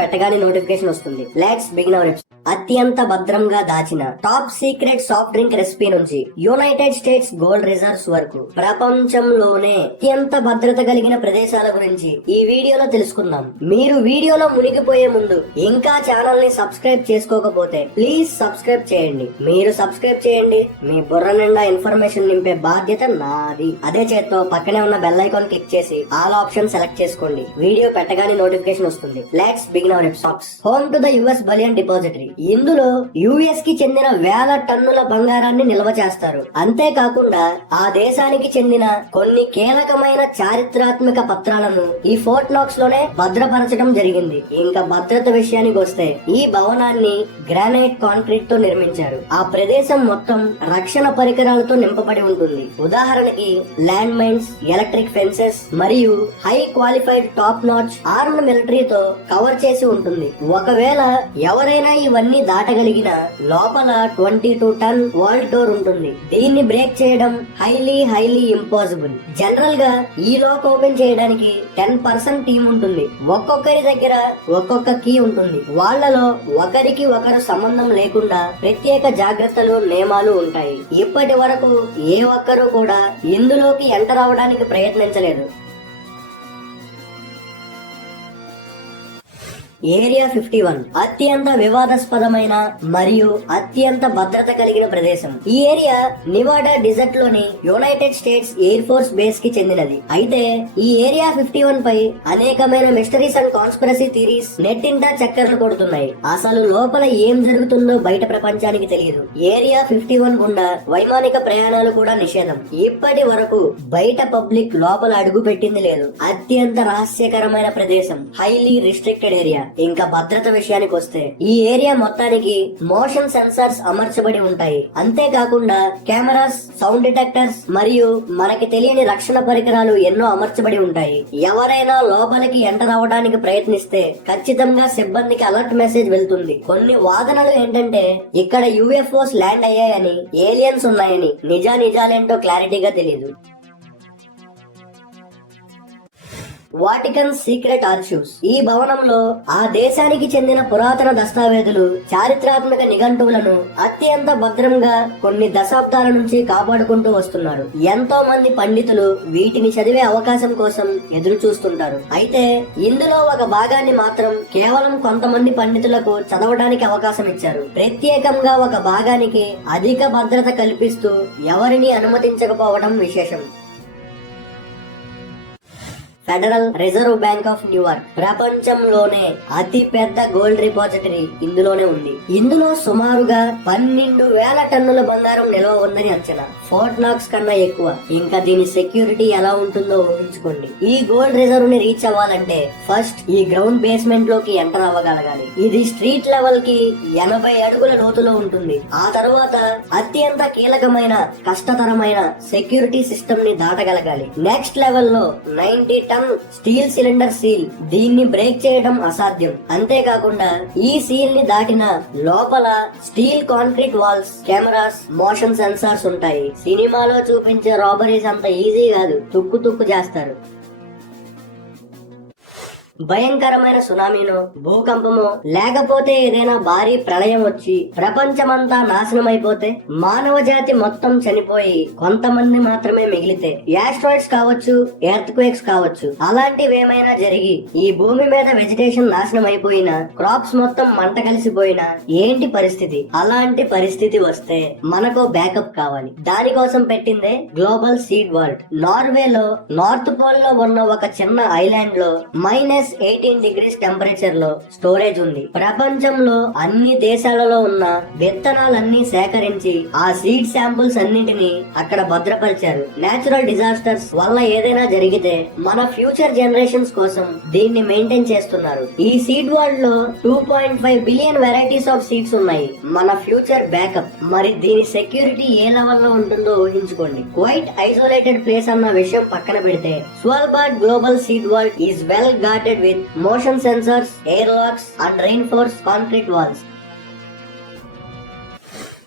పెట్టగానే నోటిఫికేషన్ వస్తుంది. Let's begin our episode. అత్యంత భద్రంగా దాచిన top secret soft drink recipe నుంచి యునైటెడ్ స్టేట్స్ గోల్డ్ రిజర్వ్స్ వరకు ప్రపంచంలోనే అత్యంత భద్రత కలిగిన ప్రదేశాల గురించి ఈ వీడియోలో తెలుసుకుందాం. మీరు వీడియోలో మునిగిపోయే ముందు ఇంకా ఛానల్ ని సబ్స్క్రైబ్ చేసుకోకపోతే ప్లీజ్ సబ్స్క్రైబ్ చేయండి. మీరు సబ్స్క్రైబ్ చేయండి, మీ బుర్ర నిండా ఇన్ఫర్మేషన్ నింపే బాధ్యత నాది. అదే చేత్తో పక్కనే ఉన్న బెల్ ఐకాన్ క్లిక్ చేసి ఆల్ ఆప్షన్ సెలెక్ట్ చేసుకోండి. వీడియో పెట్టగానే నోటిఫికేషన్ వస్తుంది. Let's begin our episodes. Home to the US bullion depository. ఇందులో యుఎస్ కి చెందిన వేల టన్నుల బంగారాన్ని నిల్వ చేస్తారు. అంతేకాకుండా ఆ దేశానికి చెందిన కొన్ని కీలకమైన చారిత్రాత్మక పత్రాలను ఈ ఫోర్ట్ నాక్స్ లోనే భద్రపరచడం జరిగింది. ఇంకా భద్రత విషయానికి వస్తే ఈ భవనాన్ని గ్రానైట్ కాంక్రీట్ తో నిర్మించారు. ఆ ప్రదేశం మొత్తం రక్షణ పరికరాలతో నింపబడి ఉంటుంది. ఉదాహరణకి ల్యాండ్ మైన్స్, ఎలక్ట్రిక్ ఫెన్సెస్ మరియు high qualified top notch armed మిలిటరీతో కవర్ చేసి ఉంటుంది. ఒకవేళ ఎవరైనా ఇవన్నీ దాటగలిగిన లోపల 22 టన్ వాల్ట్ డోర్ ఉంటుంది. దీన్ని బ్రేక్ చేయడం హైలీ ఇంపాసిబుల్. జనరల్ గా ఈ లాక్ ఓపెన్ చేయడానికి 10% టీం ఉంటుంది. ఒక్కొక్కరి దగ్గర ఒక్కొక్క కీ ఉంటుంది. వాళ్లలో ఒకరికి ఒకరు సంబంధం లేకుండా ప్రత్యేక జాగ్రత్తలు, నియమాలు ఉంటాయి. ఇప్పటి వరకు ఏ ఒక్కరూ కూడా ఇందులోకి ఎంటర్ అవడానికి ప్రయత్నించలేదు. ఏరియా 51 అత్యంత వివాదాస్పదమైన మరియు అత్యంత భద్రత కలిగిన ప్రదేశం. ఈ ఏరియా నివాడా డిజర్ట్ లోని United states air force base కి చెందినది. అయితే ఈ ఏరియా 51 పై అనేకమైన మిస్టరీస్ అండ్ కాన్స్పిరసీ థియరీస్ నెట్టింటా చక్కర్లు కొడుతున్నాయి. అసలు లోపల ఏం జరుగుతుందో బయట ప్రపంచానికి తెలియదు. ఏరియా 51 గుండా వైమానిక ప్రయాణాలు కూడా నిషేధం. ఇప్పటి వరకు బయట పబ్లిక్ లోపల అడుగు పెట్టింది లేదు. అత్యంత రహస్యకరమైన ప్రదేశం, హైలీ రిస్ట్రిక్టెడ్ ఏరియా. ఇంకా భద్రత విషయానికి వస్తే ఈ ఏరియా మొత్తానికి మోషన్ సెన్సార్స్ అమర్చబడి ఉంటాయి. అంతేకాకుండా కెమెరాస్, సౌండ్ డిటెక్టర్స్ మరియు మనకి తెలియని రక్షణ పరికరాలు ఎన్నో అమర్చబడి ఉంటాయి. ఎవరైనా లోపలికి ఎంటర్ అవ్వడానికి ప్రయత్నిస్తే ఖచ్చితంగా సిబ్బందికి అలర్ట్ మెసేజ్ వెళ్తుంది. కొన్ని వాదనలు ఏంటంటే ఇక్కడ యుఎఫ్ఓస్ ల్యాండ్ అయ్యాయని, ఏలియన్స్ ఉన్నాయని. నిజాలేంటో క్లారిటీగా తెలియదు. Vatican secret archives. ఈ భవనంలో ఆ దేశానికి చెందిన పురాతన దస్తావేజులు, చారిత్రాత్మక నిఘంటువులను అత్యంత భద్రంగా కొన్ని దశాబ్దాల నుంచి కాపాడుకుంటూ వస్తున్నారు. ఎంతో మంది పండితులు వీటిని చదివే అవకాశం కోసం ఎదురు చూస్తుంటారు. అయితే ఇందులో ఒక భాగాన్ని మాత్రం కేవలం కొంతమంది పండితులకు చదవడానికి అవకాశం ఇచ్చారు. ప్రత్యేకంగా ఒక భాగానికి అధిక భద్రత కల్పిస్తూ ఎవరిని అనుమతించకపోవడం విశేషం. Federal reserve bank of New York ప్రపంచంలోనే అతి పెద్ద గోల్డ్ రిపాజిటరీ ఇందులోనే ఉంది. ఇందులో సుమారుగా 12,000 టన్నుల బంగారం నిల్వ ఉందని అంచనా. ఫోర్ట్ నాక్స్ కన్నా ఎక్కువ. ఇంకా దీని సెక్యూరిటీ ఎలా ఉంటుందో ఊహించుకోండి. ఈ గోల్డ్ రిజర్వ్ ని రీచ్ అవ్వాలంటే ఫస్ట్ ఈ గ్రౌండ్ బేస్మెంట్ లోకి ఎంటర్ అవ్వగలగాలి. ఇది స్ట్రీట్ లెవెల్ కి 80 అడుగుల లోతులో ఉంటుంది. ఆ తర్వాత అత్యంత కీలకమైన, కష్టతరమైన సెక్యూరిటీ సిస్టమ్ ని దాటగలగాలి. నెక్స్ట్ లెవెల్ లో 90 టన్ స్టీల్ సిలిండర్ సీల్. దీన్ని బ్రేక్ చేయడం అసాధ్యం. అంతేకాకుండా ఈ సీల్ ని దాటిన లోపల steel concrete walls, cameras, motion sensors ఉంటాయి. సినిమాలో చూపించే రాబరీస్ అంత ఈజీ కాదు. తుక్కు చేస్తారు. భయంకరమైన సునామీనో, భూకంపమో, లేకపోతే ఏదైనా భారీ ప్రళయం వచ్చి ప్రపంచమంతా నాశనం అయిపోతే, మానవ జాతి మొత్తం చనిపోయి కొంతమంది మాత్రమే మిగిలితే, యాస్ట్రాయిడ్స్ కావచ్చు, ఎర్త్ క్వేక్స్ కావచ్చు, అలాంటివేమైనా జరిగి ఈ భూమి మీద వెజిటేషన్ నాశనం అయిపోయినా, క్రాప్స్ మొత్తం మంట కలిసిపోయినా ఏంటి పరిస్థితి? అలాంటి పరిస్థితి వస్తే మనకు బ్యాకప్ కావాలి. దానికోసం పెట్టిందే గ్లోబల్ సీడ్ వాల్ట్. నార్వేలో నార్త్ పోల్ లో ఉన్న ఒక చిన్న ఐలాండ్ లో -18 డిగ్రీస్ టెంపరేచర్ లో స్టోరేజ్ ఉంది. ప్రపంచంలో అన్ని దేశాలలో ఉన్న విత్తనాలన్నీ సేకరించి ఆ సీడ్ శాంపుల్స్ అన్నింటినీ అక్కడ భద్రపరిచారు. నేచురల్ డిజాస్టర్స్ వల్ల ఏదైనా జరిగితే మన ఫ్యూచర్ జనరేషన్స్ కోసం దీన్ని మెయింటైన్ చేస్తున్నారు. ఈ సీడ్ వరల్డ్ లో 2.5 బిలియన్ వెరైటీస్ ఆఫ్ సీడ్స్ ఉన్నాయి. మన ఫ్యూచర్ బ్యాకప్. మరి దీని సెక్యూరిటీ ఏ లెవెల్ లో ఉంటుందో ఊహించుకోండి. క్వైట్ ఐసోలేటెడ్ ప్లేస్ అన్న విషయం పక్కన పెడితే Svalbard global seed vault is well guarded with motion sensors, airlocks and reinforced concrete walls.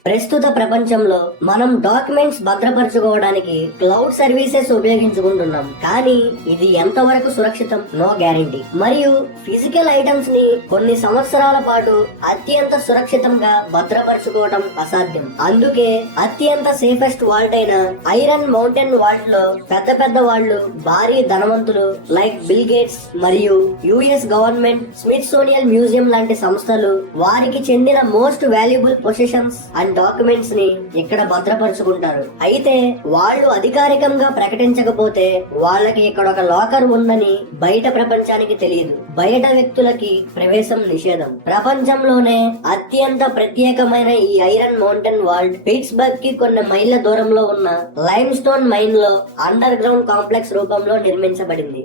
ప్రస్తుత ప్రపంచంలో మనం డాక్యుమెంట్స్ భద్రపరచుకోవడానికి క్లౌడ్ సర్వీసెస్ ఉపయోగించుకుంటున్నాం, కానీ ఇది ఎంతవరకు సురక్షితం? No guarantee. మరియు ఫిజికల్ ఐటమ్స్ ని కొన్ని సంవత్సరాల పాటు అత్యంత సురక్షితంగా భద్రపరచుకోవడం అసాధ్యం. అందుకే అత్యంత సేఫెస్ట్ వాల్ట్ అయిన ఐరన్ మౌంటైన్ వాల్ట్ లో పెద్ద పెద్ద వాళ్ళు, భారీ ధనవంతులు లైక్ బిల్ గేట్స్ మరియు యుఎస్ గవర్నమెంట్, స్మిత్సోనియన్ మ్యూజియం లాంటి సంస్థలు వారికి చెందిన most valuable positions and documents ని ఇక్కడ భద్రపరుచుకుంటారు. అయితే వాళ్ళు అధికారికంగా ప్రకటించకపోతే వాళ్ళకి ఇక్కడ ఒక లాకర్ ఉందని బయట ప్రపంచానికి తెలియదు. బయట వ్యక్తులకి ప్రవేశం నిషేధం. ప్రపంచంలోనే అత్యంత ప్రత్యేకమైన ఈ ఐరన్ మౌంటైన్ వాల్ట్ పిట్స్బర్గ్ కి కొన్ని మైళ్ళ దూరంలో ఉన్న లైమ్ స్టోన్ మైన్ లో అండర్ గ్రౌండ్ కాంప్లెక్స్ రూపంలో నిర్మించబడింది.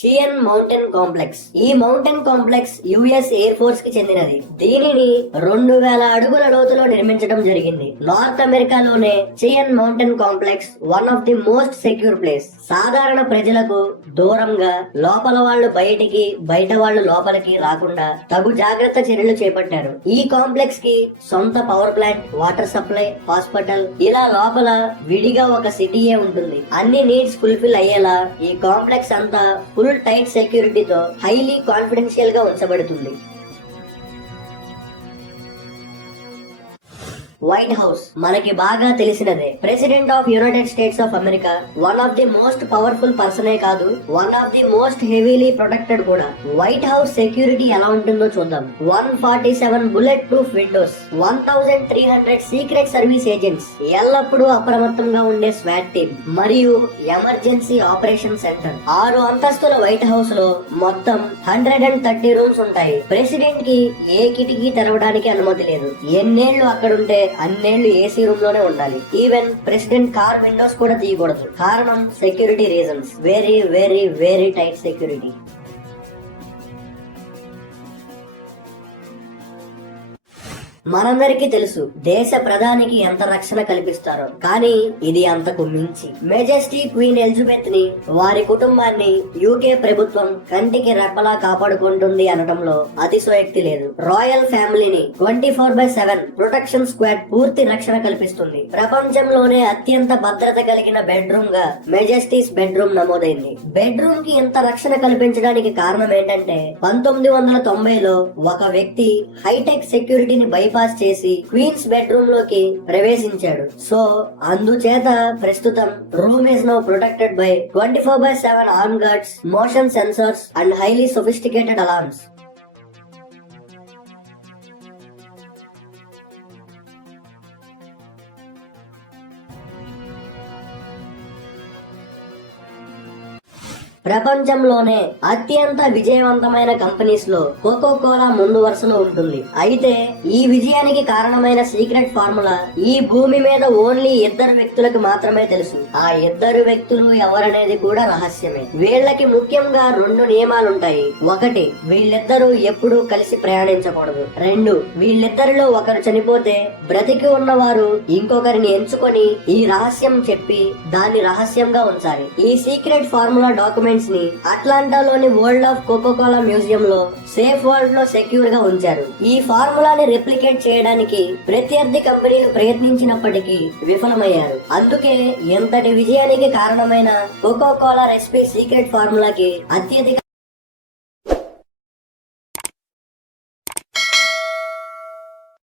చియన్ మౌంటైన్ కాంప్లెక్స్. ఈ mountain complex US air force కి చెందినది. దీనిని 2000 అడుగుల లోతులో నిర్మించడం జరిగింది. నార్త్ అమెరికాలోనే Cheyenne mountain complex one of the most secure place. సాధారణ ప్రజలకు దూరంగా, లోపల వాళ్ళు బయటికి, బయట వాళ్ళు లోపలికి రాకుండా తగు జాగ్రత్త చర్యలు చేపట్టారు. ఈ కాంప్లెక్స్ కి సొంత power plant, water supply, hospital, ఇలా లోపల విడిగా ఒక సిటీయే ఉంటుంది. అన్ని నీడ్స్ ఫుల్ఫిల్ అయ్యేలా ఈ కాంప్లెక్స్ అంతా ఫుల్ టైట్ సెక్యూరిటీతో హైలీ కాన్ఫిడెన్షియల్ గా ఉంచబడుతుంది. వైట్ హౌస్ మనకి బాగా తెలిసినదే. President of United States of America one of the most powerful పర్సనే కాదు, one of the most heavily protected కూడా. వైట్ హౌస్ సెక్యూరిటీ ఎలా ఉంటుందో చూద్దాం. 147 bullet proof windows, 1300 secret service agents, ఎల్లప్పుడూ అప్రమత్తంగా ఉండే స్వాట్ టీమ్ మరియు ఎమర్జెన్సీ ఆపరేషన్ సెంటర్. 6 అంతస్తుల వైట్ హౌస్ లో మొత్తం 130 రూమ్స్ ఉంటాయి. ప్రెసిడెంట్ కి ఏ కిటికీ తెరవడానికి అనుమతి లేదు. ఎన్నేళ్లు అక్కడుంటే అన్నేళ్లు ఏసీ రూమ్ లోనే ఉండాలి. ఈవెన్ ప్రెసిడెంట్ కార్ విండోస్ కూడా తీయకూడదు. కారణం security reasons. Very very very tight security. మనందరికీ తెలుసు దేశ ప్రధానికి ఎంత రక్షణ కల్పిస్తారో, కానీ ఇది అంతకు మించి. మెజెస్టీ క్వీన్ ఎలిజబెత్ ని, వారి కుటుంబాన్ని యూకే ప్రభుత్వం కంటికి రెప్పలా కాపాడుకుంటుంది అనడంలో అతిశయోక్తి లేదు. రాయల్ ఫ్యామిలీని 24/7 ప్రొటెక్షన్ స్క్వాడ్ పూర్తి రక్షణ కల్పిస్తుంది. ప్రపంచంలోనే అత్యంత భద్రత కలిగిన బెడ్రూమ్ గా మెజెస్టీస్ బెడ్రూమ్ నమోదైంది. బెడ్రూమ్ కి ఎంత రక్షణ కల్పించడానికి కారణం ఏంటంటే 1990లో ఒక వ్యక్తి హైటెక్ సెక్యూరిటీని బైపాస్ చేసి క్వీన్స్ బెడ్రూమ్ లోకి ప్రవేశించాడు. సో అందుచేత ప్రస్తుతం room is now protected by 24/7 arm guards, motion sensors and highly sophisticated alarms. ప్రపంచంలోనే అత్యంత విజయవంతమైన కంపెనీస్ లో కోకో కోలా ముందు వరుసలో ఉంటుంది. అయితే ఈ విజయానికి కారణమైన సీక్రెట్ ఫార్ములా ఈ భూమి మీద ఓన్లీ 2 వ్యక్తులకు మాత్రమే తెలుసు. ఆ 2 వ్యక్తులు ఎవరనేది కూడా రహస్యమే. వీళ్ళకి ముఖ్యంగా 2 నియమాలుంటాయి. 1, వీళ్ళిద్దరూ ఎప్పుడూ కలిసి ప్రయాణించకూడదు. 2, వీళ్ళిద్దరిలో ఒకరు చనిపోతే బ్రతికి ఉన్నవారు ఇంకొకరిని ఎంచుకొని ఈ రహస్యం చెప్పి దాన్ని రహస్యంగా ఉంచాలి. ఈ సీక్రెట్ ఫార్ములా డాక్యుమెంట్ ని అట్లాంటాలోని world of Coca Cola museum లో సేఫ్ వరల్డ్ లో సెక్యూర్ గా ఉంచారు. ఈ ఫార్ములాని రెప్లికేట్ చేయడానికి ప్రత్యర్థి కంపెనీలు ప్రయత్నించినప్పటికీ విఫలమయ్యారు. అందుకే ఎంతటి విజయానికి కారణమైన కోకో కోలా రెసిపీ సీక్రెట్ ఫార్ములాకి అత్యధిక